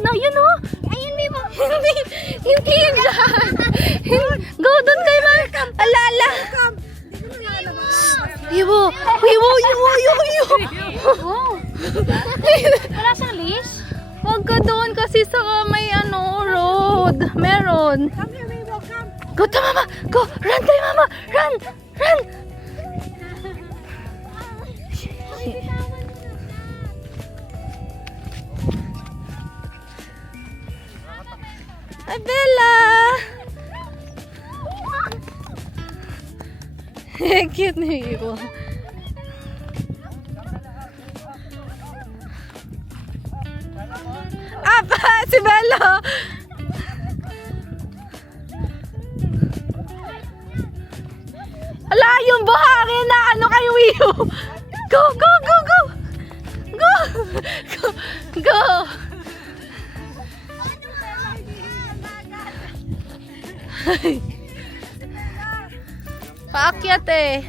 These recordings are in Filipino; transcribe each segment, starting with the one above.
Ayun, ayun o. Ayun, may mo. Hindi yun dyan. Go, doon kayo man. Ala, ala. Wiwo, wiwo, wiwo, wiwo. Wala siyang leash? Huwag ka doon kasi sa may road. Meron. Come here, Wiwo, come. Go to mama. Go. Run kay mama. Run. Run. Hi, Bella. Cute ni Wiwo. Apa, si Bella. Ala, yung buhangin na kay Wiwo. Go, go, go, go. Go. Go. Go. Paakyat eh.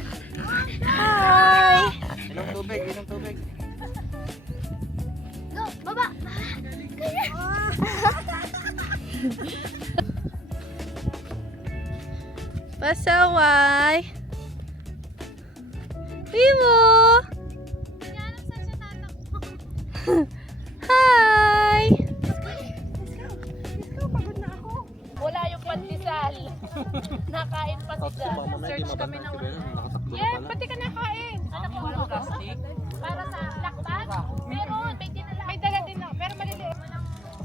Hi. Ilang tubig, ilang tubig. Go, baba. Pasaway. Wiwo. Hi. Wala yung pandesal. Nakain pa si Jan. Search kami ng... Yeah, pati ka nakain. Anak ko mo. Para sa lakbag? Meron. May dinala. May dala din ako. Pero maliliit.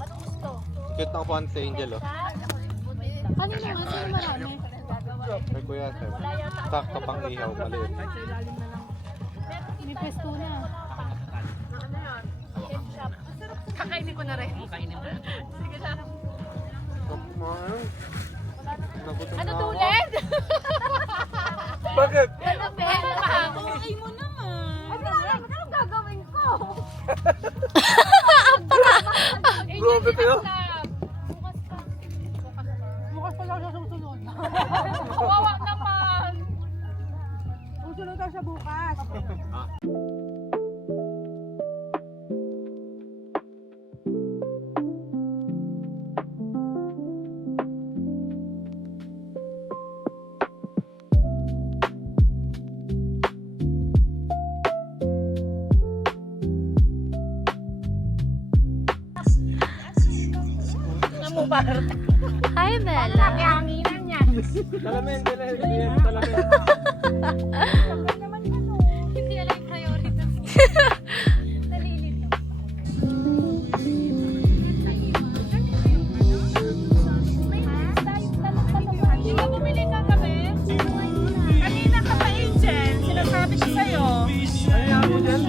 Anong gusto? Cute na po si Angel, oh. Ano naman? Sino marami? Kay Kuya Sir. Sakto pang ihaw, maliit. May pesto na. Kakainin ko na rin. Sige lang. Ano tulad? Bakit? Ano ba? Okay mo naman. Anong gagawin ko? Grabe kayo. Bukas pa lang siya susunod. Kawawa naman. Susunod daw siya bukas. Hi, Bella. Hanginan yan. Salamin, salamin. Hindi alam yung priority. Nalilito. Hindi ka bumili ka gabi? Kanina ka pa, Angel. Sinasabi siya sa'yo. Ano mo dyan?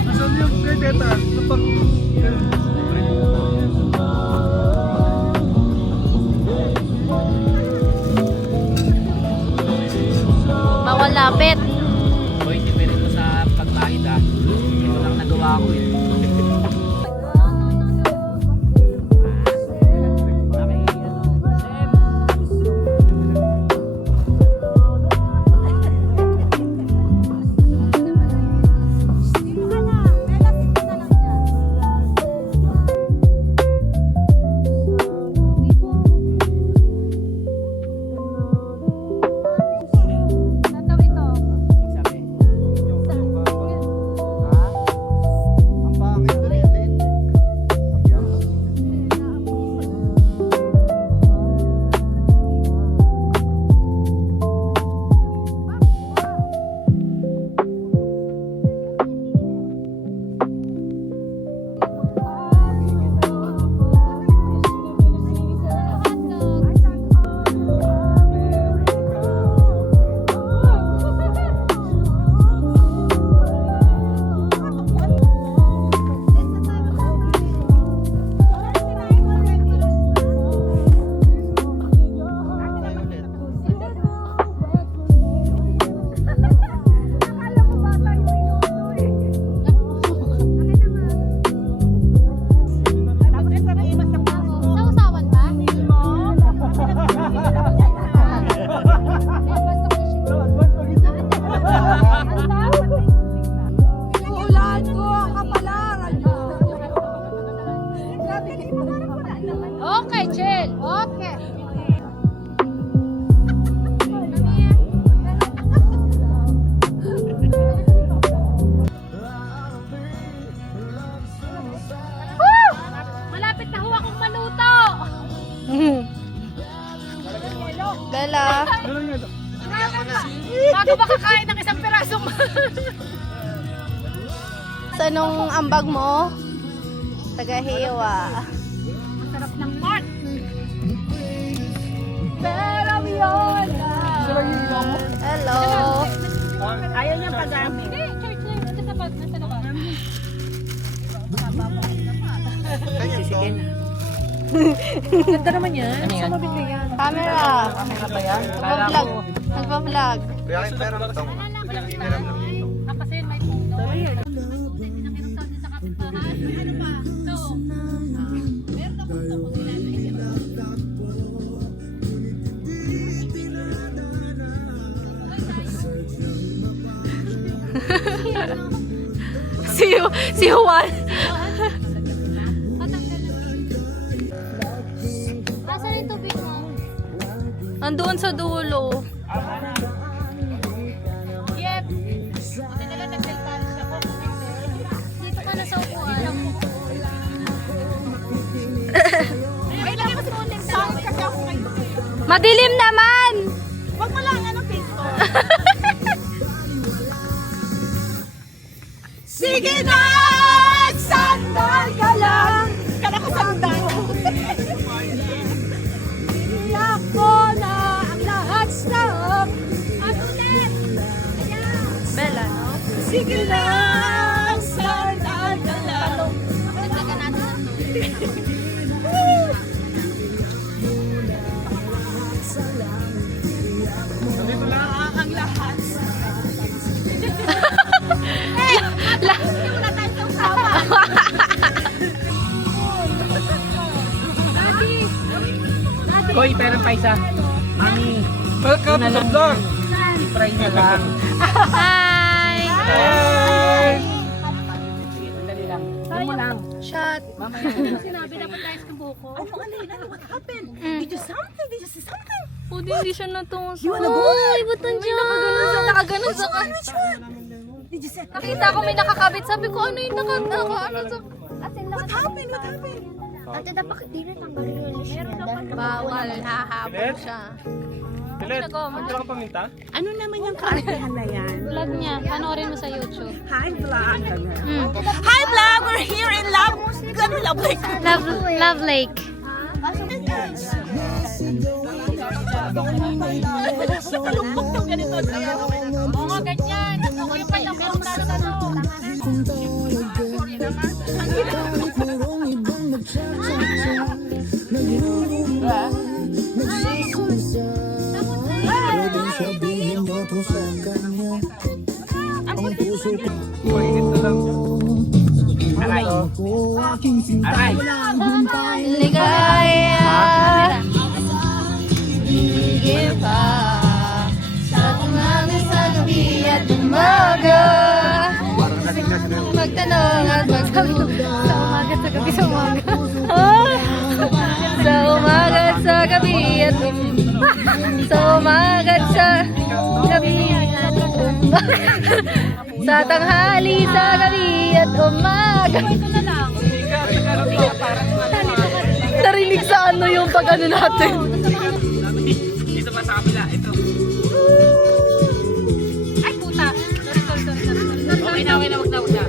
Nasaan yung kredeta? Kapag... Bawal lapit. Hoy, depende mo sa pagpahid ah. Ito lang nagawa ko eh. Tatawid to. Bella. Bago ba kakain ng isang pirasong Sa nung ambag mo? Taga-hiwa. sarap ng mart. Pero yun. Hello. Ayaw niyang pag-amin. Hindi, church na yun. Nasa labas. Nasa labas. Ganda naman yan. Ano yan? Saan mabili yan? Camera. Ano ba yan? Kala Nagpa-vlog. ko. Nagpa-vlog. Kaya yung pera mo ito. Kasi may puno. Pinakinusaw niya sa kapitbahay. Ano ba? So, meron ako sa Si Juan. Asan yung tubig mo? Andun sa dulo. Yep. Buti nila nagsilpan siya ko. Dito ka na sa upuan. Ay, lagay mo si Muntin sa akin kasi ako ngayon. Madilim naman. Huwag mo lang ano Facebook. Sige na! Sandal ka lang! Kala ko sandal. Iyak ko na ang lahat sa at ulit! Bella, no? Sige na! Sandal ka lang! Nagdagan natin ng tubig. Ang lahat. Wala tayo sa usapan. Koy, pera pa isa. Mami. Welcome to the vlog. I-try niya lang. Hi! Dali lang. Doon mo lang. Shot. Mamaya. Sinabi dapat tayo sa buko. Ano, Alina? What happened? Did you something? Did you see something? O, hindi siya natungo. You wanna go? Ay, ba't nandiyan? Nakaganon sa Which one? Did you say? Nakita ko may nakakabit. Sabi ko, ano yung ano sa... What happened? What happened? Ate, dapat di na tanggalin yung list niya. Dahil Bawal, hahabol siya. Pilet, Nagawa mo? magdala ka paminta? Ano naman yung kaartehan na yan? Vlog niya. Panoorin mo sa YouTube. Hi, vlog. Hi, vlog! We're here in Love Lake. Love Lake. Oo nga, ganyan. Okay pa lang yung nasa Aray. Aray. Ligaya. Higit pa. Sa tumangin sa gabi at umaga. Magtanong at magsabi. Sa umaga, sa gabi, sa umaga. Sa umaga at sa gabi at sa umaga at sa gabi at sa tanghali, sa gabi at umaga. Narinig sa ano yung pag-ano natin. Dito pa sa kabila. Ito. Ay, puta. Sorry. Okay na, wag na.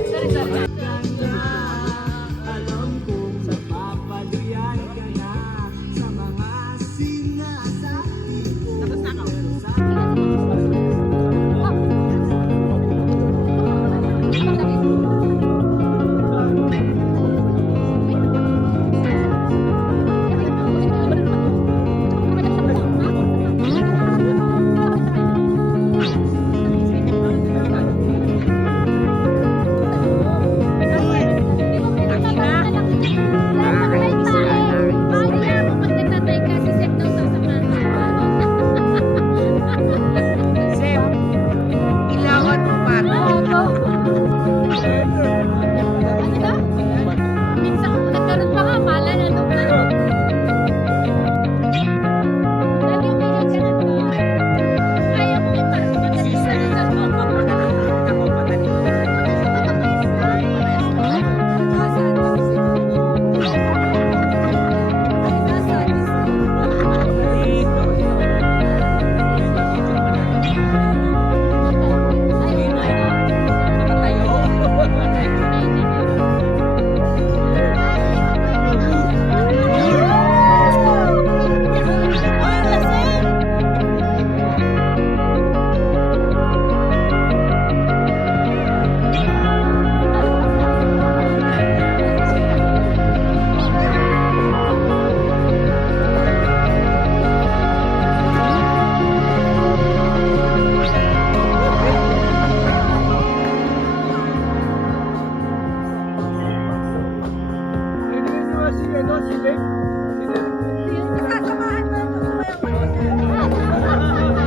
si ano, si Bek. Sasamahan mo yung sumayang.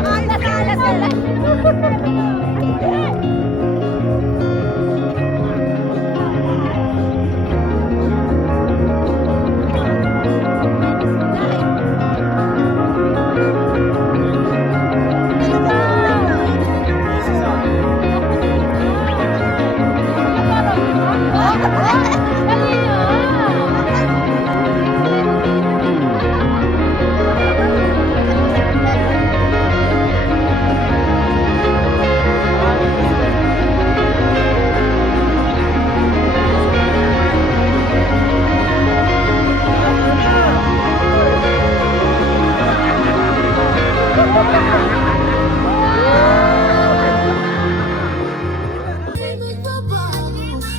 Ay, nakalas.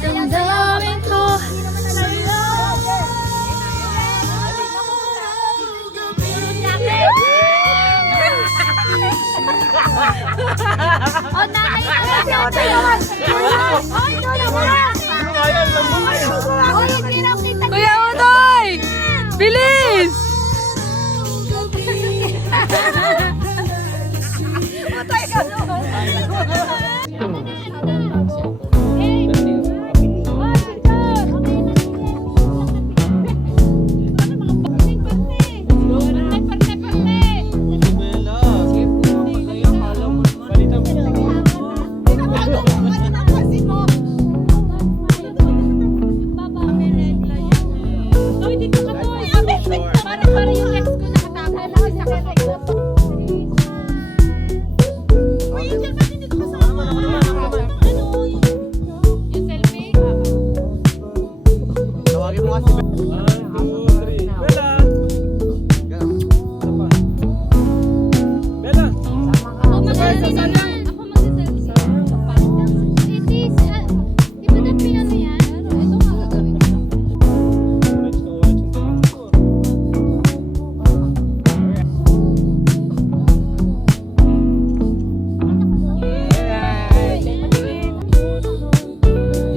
Damdamin ko Oh, nakita ko. Kuya Utoy! Bilis! Para yung ex ko nakatapos sa kanya. Yung selfie? Tawagin mo nga si Bek. 1, 2, 3. Bella! Bella! Ako magsaselfie. Ako magsaselfie. It is, di ba dapat ano yan? Ito nga gagawin ko. Orange na orange yung damit ko.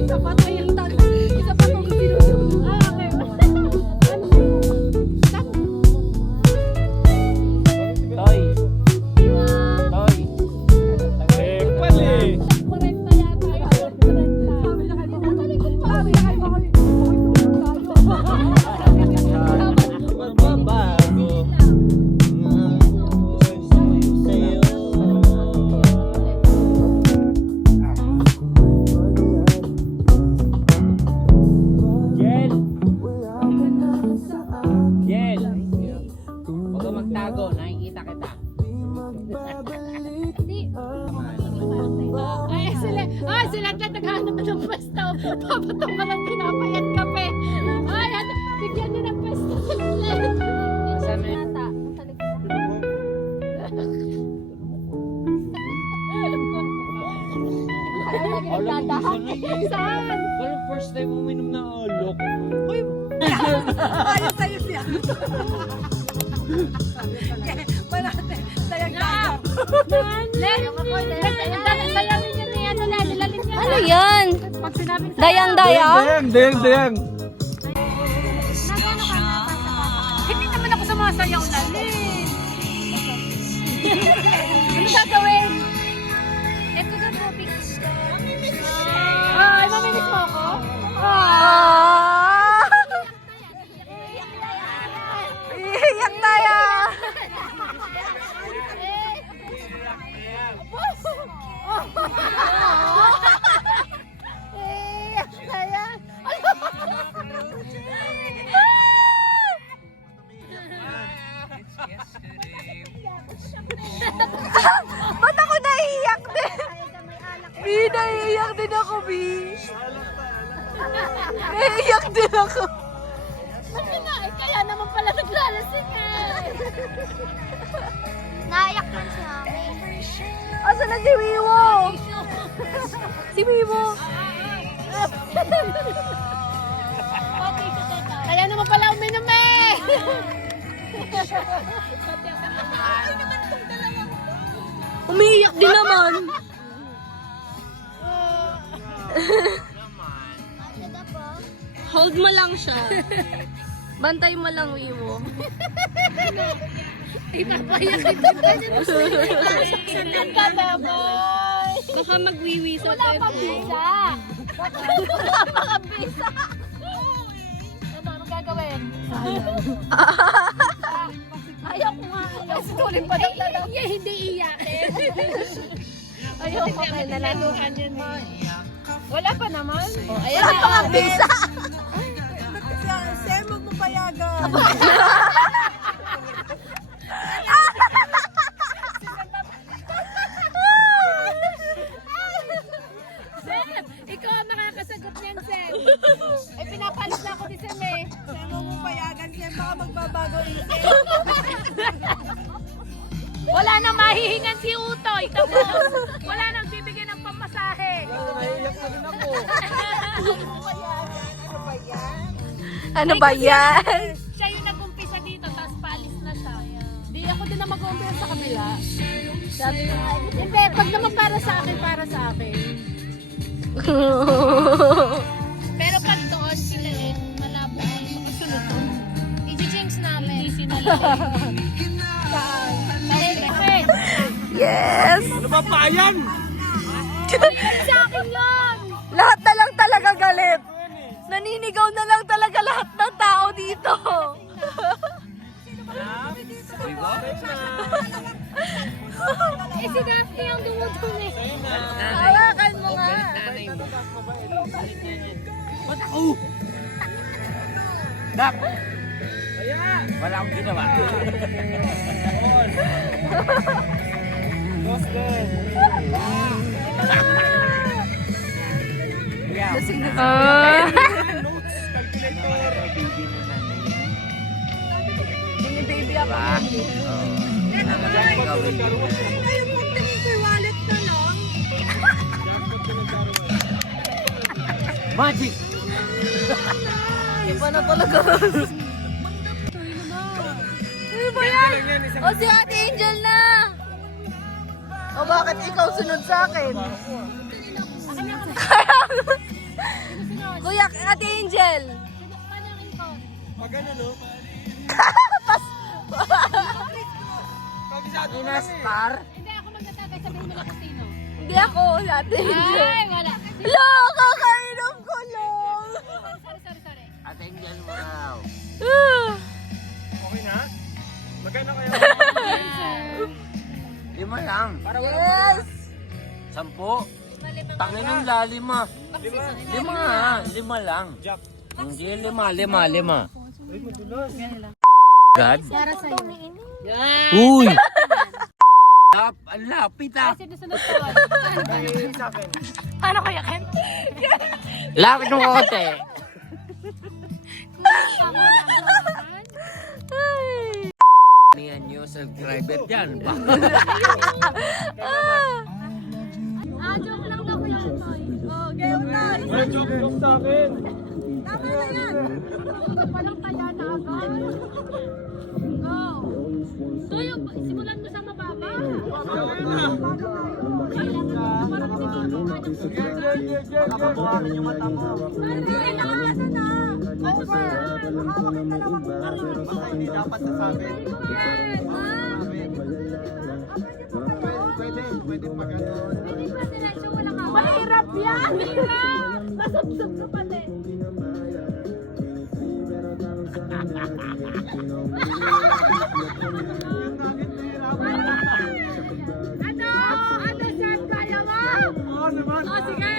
Isa pa to yung tag. Isa pa to yung binunod. Okay. Toy. Toy. Pali! Correct yata yun. Sabi na kayo, sabi na kayo, Magbabago. Sa'yo. Jel! Jel! Huwag kang magtago, nakikita kita. Sila naghahanap na ng pwesto. Papatong ka ng tinapay at kape. Bigyan niyo ng pwesto. Saan na Saan? Parang first time uminom na alok. ayos sa'yo siya. Manate, sayang tayo. Dayangin niyo na yan. Lalin niyo. Ano yan? Pag sinabing Dayang-dayang? Dayang! hindi naman ako sumasayaw na Lin. Ano gagawin? Ito na po, ay, mamimiss mo ako? Ah! Iiyak tayo! Iiyak tayo. Ba't ako naiiyak din? Bi, naiiyak din ako, Bi. Naiiyak din ako. Ano na, kaya naman pala naglalasing eh. Naiyak lang si Mami. Asa na si Wiwo? Si Wiwo. Kaya naman pala uminom eh. Umiiyak din naman. Ano na po? Hold mo lang siya. Bantay mo lang, Wiwo. Ipapayak ito. Ka naman. Baka magwiwi sa Wala pang visa. Wala pang visa. Ano gagawin? Ayaw ko nga. Kasi tuloy pa lang talaga. Hindi iyakin. Ayaw ko nga nalaluhan yan. Wala pa naman. Ayaw wala pang visa. Sem, huwag mo payagan. Sem, ikaw ang makakasagot niyan, Sem. Eh, pinapalis na ako ni Sem eh. Sem, huwag mo payagan. Sem, baka magbabago isip. Wala nang mahihingan si Utoy. Tapos, wala nang bibigyan ng pamasahe. Naiyak na rin ako. Ano ba yan? Siya yung nag-umpisa dito, tapos paalis na siya. Di ako din na mag-umpisa sa kanila. Sabi ko nga, hindi, pag naman para sa akin, para sa akin. Pero pag doon sila eh, malabo ang makasunod ko. I-jinx namin. Easy na lang. Saan? Saan? Yes! Ano ba pa yan? Sa akin yun! Lahat na lang talaga galit. Naninigaw na lang talaga lahat ng tao dito. Eh, si Daphne ang dumudumi. Hawakan mo nga. Ba't ako? Dak! Wala akong ginawa. Baby ako. Ayun, magtingin ko yung wallet na lang. Magic! Iba na talaga. Ano ba yan? O si Ate Angel na. O bakit ikaw sunod sa akin? Kuya, Ate Angel. Magano, no? Inastar? Hindi ako magtatagay, sabihin mo na kung sino. Hindi ako, si Ate Angel. Ay, wala. Lo, kakainom ko lang. Sorry. Ate Angel mo raw. Okay na? Magkano kaya? 5 lang. Yes! 10. Tangin ng lalim ah. 5 lang. Jack. Hindi 5. God? Para sa'yo. Uy! Ang lapit ah. Sinusunod ko. Ano kaya, Ken? Lapit mo konti. Niyan nyo subscriber dyan. Joke lang daw kuya Utoy. Game na. Ay, joke lang sa akin. Tama na yan. Parang kaya na agad. Go. Tuyo, simulan mo sa mababa. Parang Nakabuhamin yung mata mo. Hindi dapat nasabi. Pwede pag ano. Mahirap yan! Masubsob ka pa din. Ano? Ano saan kaya mo? Oo naman. O sige!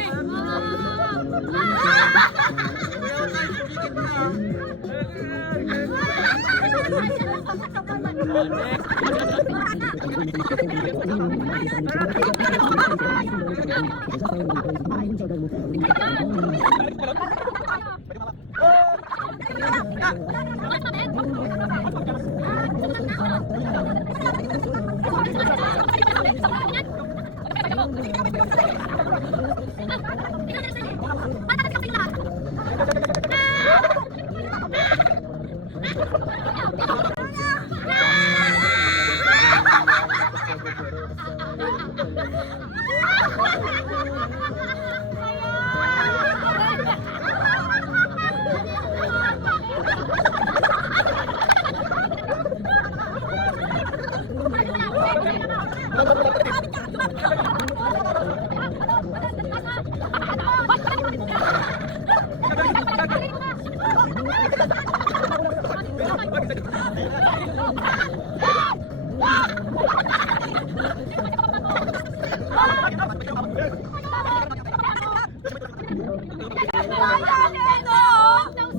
Daw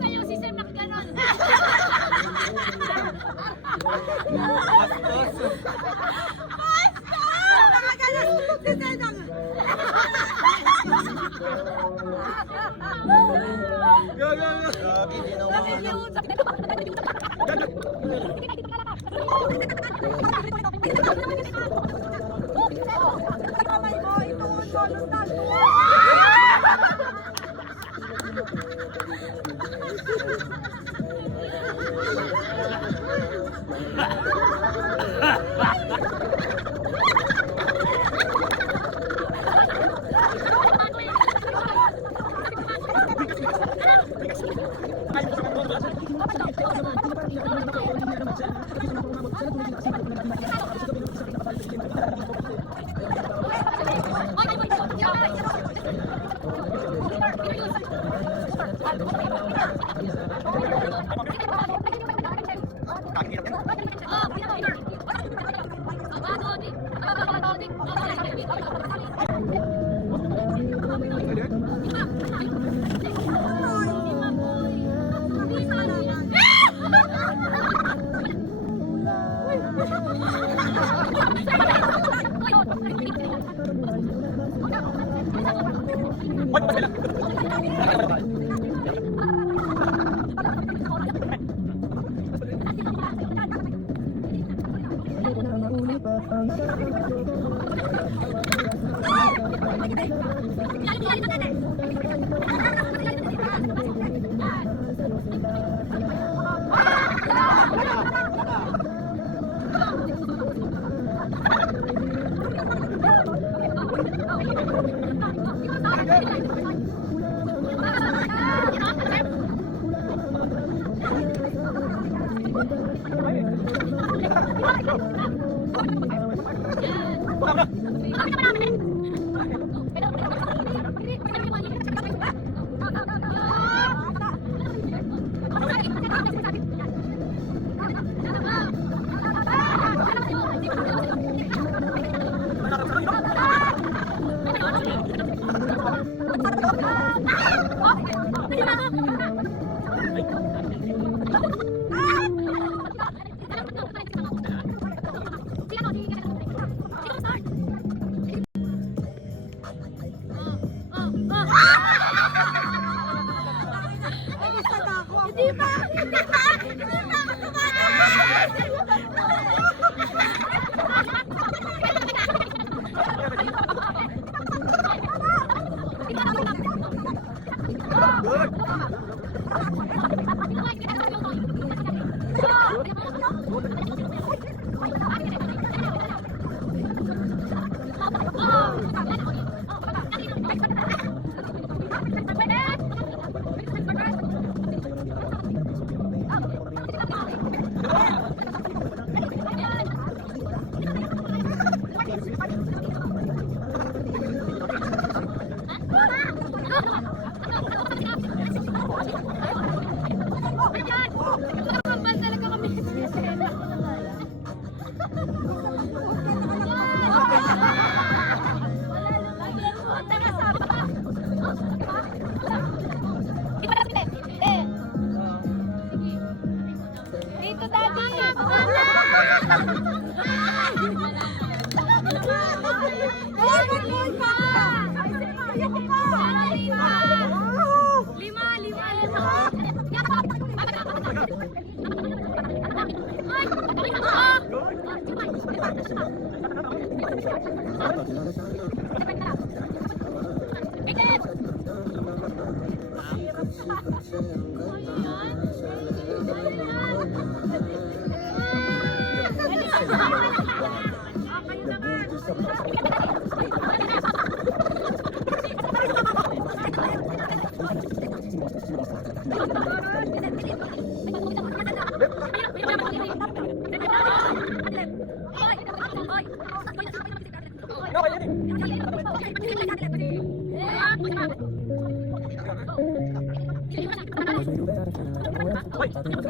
sa'yo si Sir McGanon. Dito, Hoy!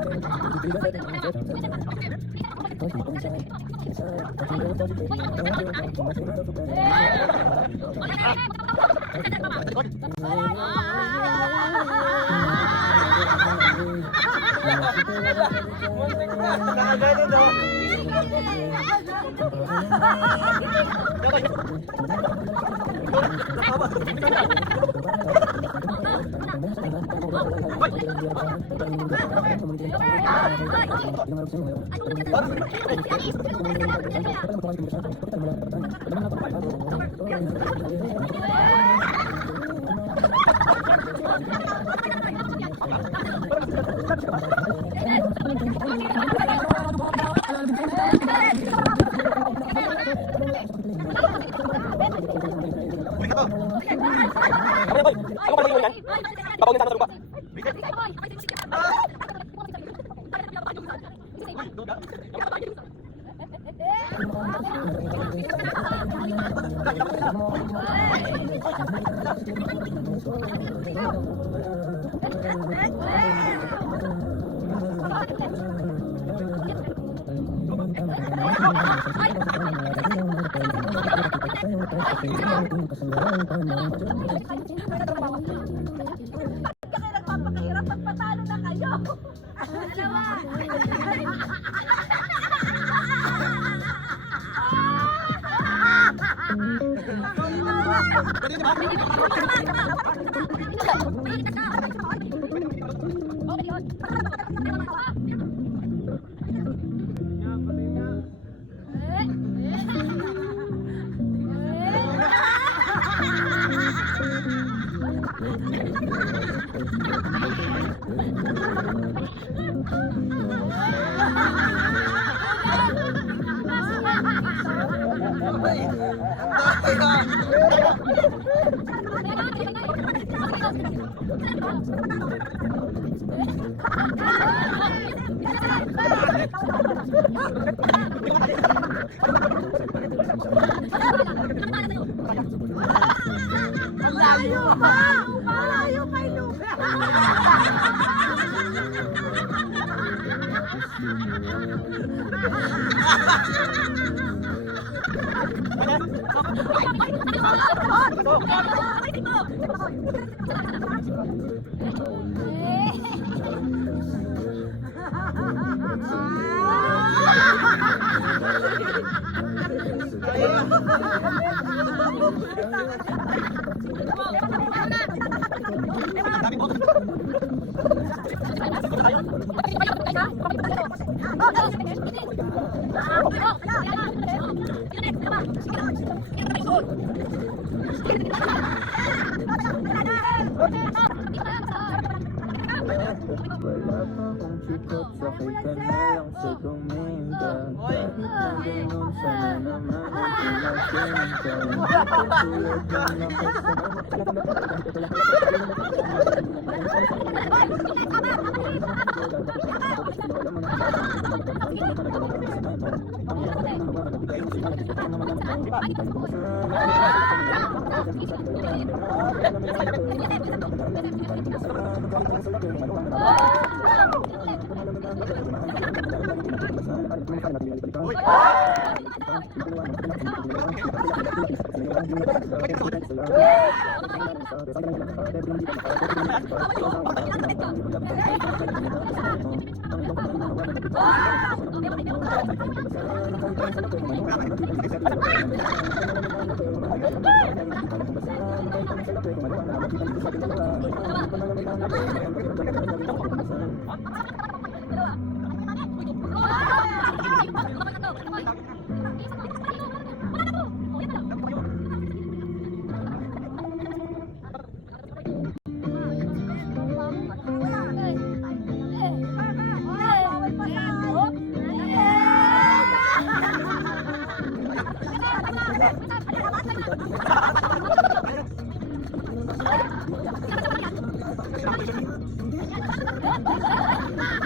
Nagpapakahirap pag patalo na kayo. Malayo pa! Malayo kay Luca! Sakay ka na lang sa tuminda. Bakit na ganun? Sana naman ang pinasenta. Ha?